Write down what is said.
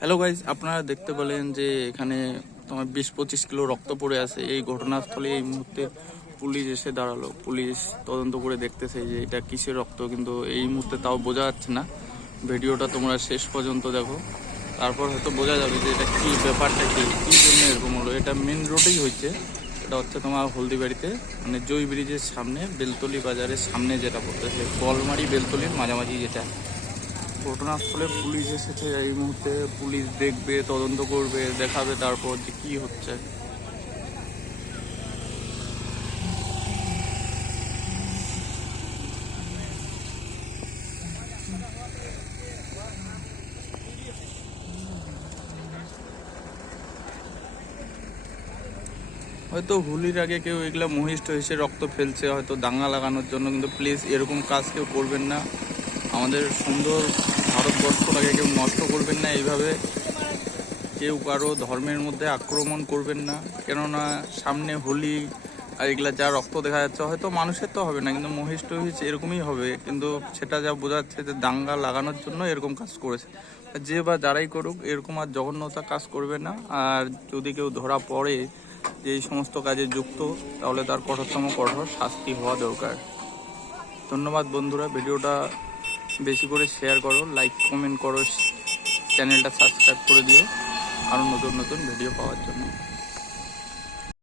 Hello guys আপনারা দেখতে পেলেন যে এখানে তোমার বিশ পঁচিশ কিলো রক্ত পড়ে আছে। এই ঘটনাস্থলে এই মুহূর্তে পুলিশ এসে দাঁড়াল। পুলিশ তদন্ত করে দেখতেছে যে এটা কিসের রক্ত কিন্তু এই মুহূর্তে তাও বোঝা যাচ্ছে না। ভিডিওটা তোমরা শেষ পর্যন্ত দেখো। তারপর হয়তো বোঝা যাবে যে এটা কি ব্যাপারটা কি কি জন্য এরকম হলো। এটা মেন রোডেই হচ্ছে এটা হচ্ছে তোমার হলদিবাড়িতে মানে জয় ব্রিজের সামনে, বেলতলি বাজারের সামনে যেটা পড়তেছে বলমারি বেলতলির মাঝামাঝি যেটা। ঘটনাস্থলে পুলিশ এসেছে এই মুহূর্তে, পুলিশ দেখবে, তদন্ত করবে, দেখাবে তারপর যে কি হচ্ছে। হয়তো হোলির আগে কেউ এগুলা মহিষ্ঠ এসে রক্ত ফেলছে, হয়তো দাঙ্গা লাগানোর জন্য, কিন্তু প্লিজ এরকম কাজ কেউ করবেন না। আমাদের সুন্দর ভারতবর্ষটাকে কেউ নষ্ট করবেন না এইভাবে। কেউ কারও ধর্মের মধ্যে আক্রমণ করবেন না। কেননা সামনে হোলি আর এগুলা যা রক্ত দেখা যাচ্ছে, হয়তো মানুষের তো হবে না, কিন্তু মহিষ্ট হয়েছে এরকমই হবে। কিন্তু সেটা যা বোঝাচ্ছে যে দাঙ্গা লাগানোর জন্য এরকম কাজ করেছে। যে বা যারাই করুক, এরকম আর জঘন্যতা কাজ করবে না। আর যদি কেউ ধরা পড়ে যে এই সমস্ত কাজে যুক্ত, তাহলে তার কঠোরতম কঠোর শাস্তি হওয়া দরকার। ধন্যবাদ বন্ধুরা, ভিডিওটা বেশি করে শেয়ার করো লাইক কমেন্ট করো, চ্যানেলটা সাবস্ক্রাইব করে দিও। আরও নতুন নতুন ভিডিও পাওয়ার জন্য।